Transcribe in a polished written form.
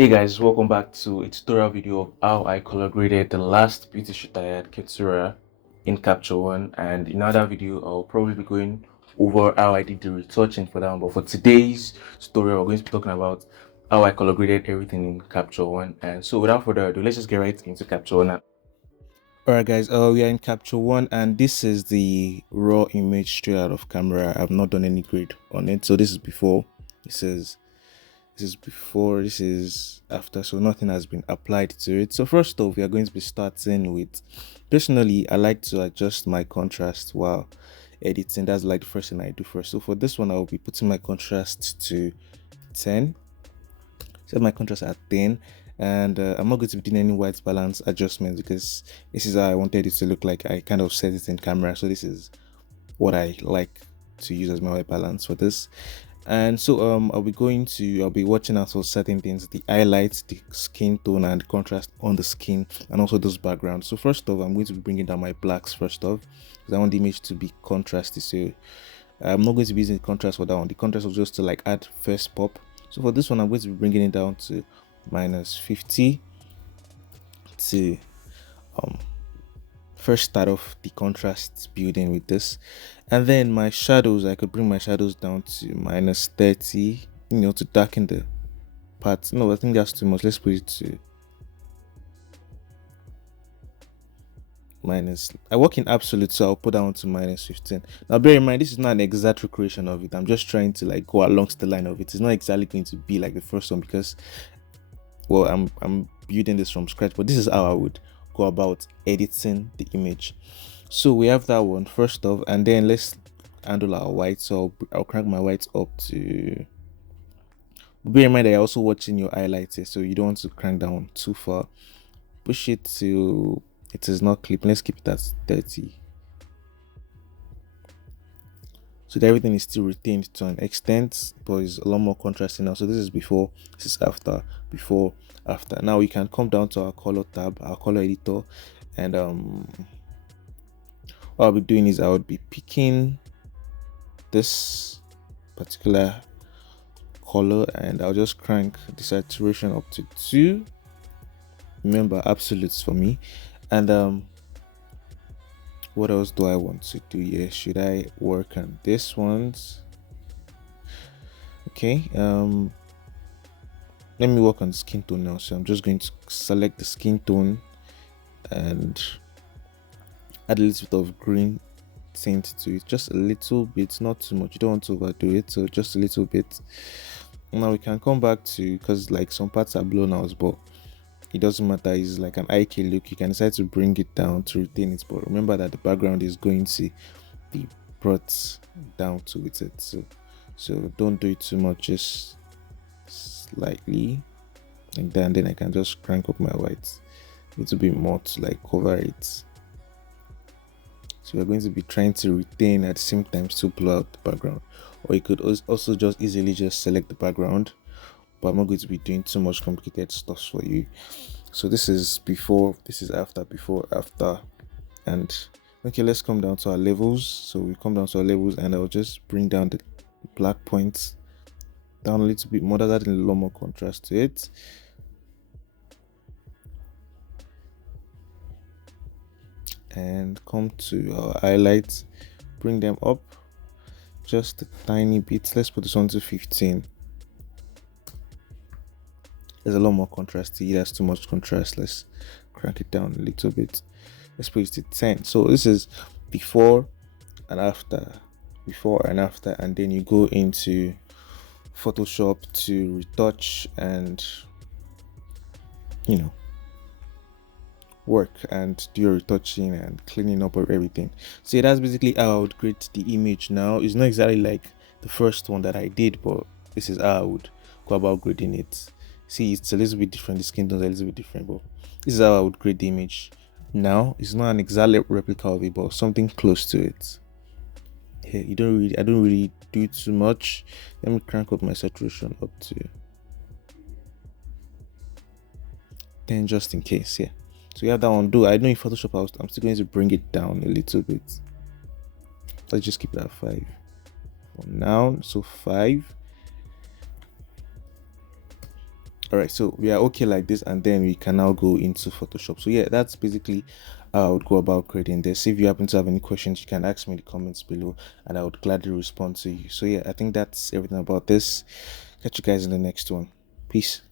Hey guys, welcome back to a tutorial video of how I color graded the last beauty shoot I had, Ketsura, in Capture One. And in another video, I'll probably be going over how I did the retouching for that one. But for today's tutorial, we're going to be talking about how I color graded everything in Capture One. And so without further ado, let's just get right into Capture One now. Alright guys, we are in Capture One and this is the raw image straight out of camera. I've not done any grade on it. So this is before, this is before, this is after, so nothing has been applied to it. So first off, we are going to be starting with, personally, I like to adjust my contrast while editing. That's like the first thing I do first. So for this one, I will be putting my contrast to 10. Set my contrast at 10, and I'm not going to be doing any white balance adjustments because this is how I wanted it to look like. I kind of set it in camera, so this is what I like to use as my white balance for this. And so I'll be watching out for certain things: the highlights, the skin tone, and the contrast on the skin, and also those backgrounds. So first off, I'm going to be bringing down my blacks first off because I want the image to be contrasty. So I'm not going to be using the contrast for that one. The contrast was just to like add first pop. So for this one, I'm going to be bringing it down to minus 50 to um first start off the contrast building with this. And then my shadows, I could bring my shadows down to minus 30, to darken the part. No, I think that's too much. Let's put it to minus. I work in absolute, so I'll put down to minus 15. Now bear in mind, this is not an exact recreation of it. I'm just trying to like go along the line of it. It's not exactly going to be like the first one because, well, I'm building this from scratch, but this is how I would go about editing the image. So we have that one first off, and then let's handle our white. So I'll crank my white up to, bear in mind that you're also watching your highlights here, so you don't want to crank down too far. Push it to, it is not clipping. Let's keep it at 30, so that everything is still retained to an extent, but it's a lot more contrasting now. So this is before, this is after, before, after. Now we can come down to our color tab, our color editor, and what I'll be doing is I would be picking this particular color and I'll just crank the saturation up to 2. Remember, absolutes for me. And what else do I want to do here? Should I work on this ones? Okay, let me work on the skin tone now. So I'm just going to select the skin tone and add a little bit of green tint to it, just a little bit, not too much. You don't want to overdo it, so just a little bit. Now we can come back to, because like some parts are blown out, but it doesn't matter. It's like an IK look. You can decide to bring it down to retain it, but remember that the background is going to be brought down to with it. So don't do it too much, just slightly like that, and then I can just crank up my white a little bit more to like cover it. So we're going to be trying to retain at the same time still blow out the background, or you could also just easily just select the background, but I'm not going to be doing too much complicated stuff for you. So this is before, this is after, before, after. And okay, let's come down to our levels. So we come down to our levels and I'll just bring down the black points down a little bit more. That's adding a lot more contrast to it. And come to our highlights, bring them up just a tiny bit. Let's put this on to 15. There's a lot more contrast here. That's too much contrast. Let's crank it down a little bit. Let's put it to 10. So this is before and after, before and after, and then you go into Photoshop to retouch and work and do your retouching and cleaning up of everything. So yeah, that's basically how I would grade the image now. It's not exactly like the first one that I did, but this is how I would go about grading it. See, it's a little bit different. The skin tones are a little bit different, but this is how I would grade the image now. It's not an exact replica of it, but something close to it. Here, I don't really do too much. Let me crank up my saturation up to 10 just in case. Yeah. So you have that one. Do I know in Photoshop I'm still going to bring it down a little bit. Let's just keep it at 5 for now. So 5. All right, so we are okay like this, and then we can now go into Photoshop. So yeah, that's basically how I would go about creating this. If you happen to have any questions, you can ask me in the comments below, and I would gladly respond to you. So yeah, I think that's everything about this. Catch you guys in the next one. Peace.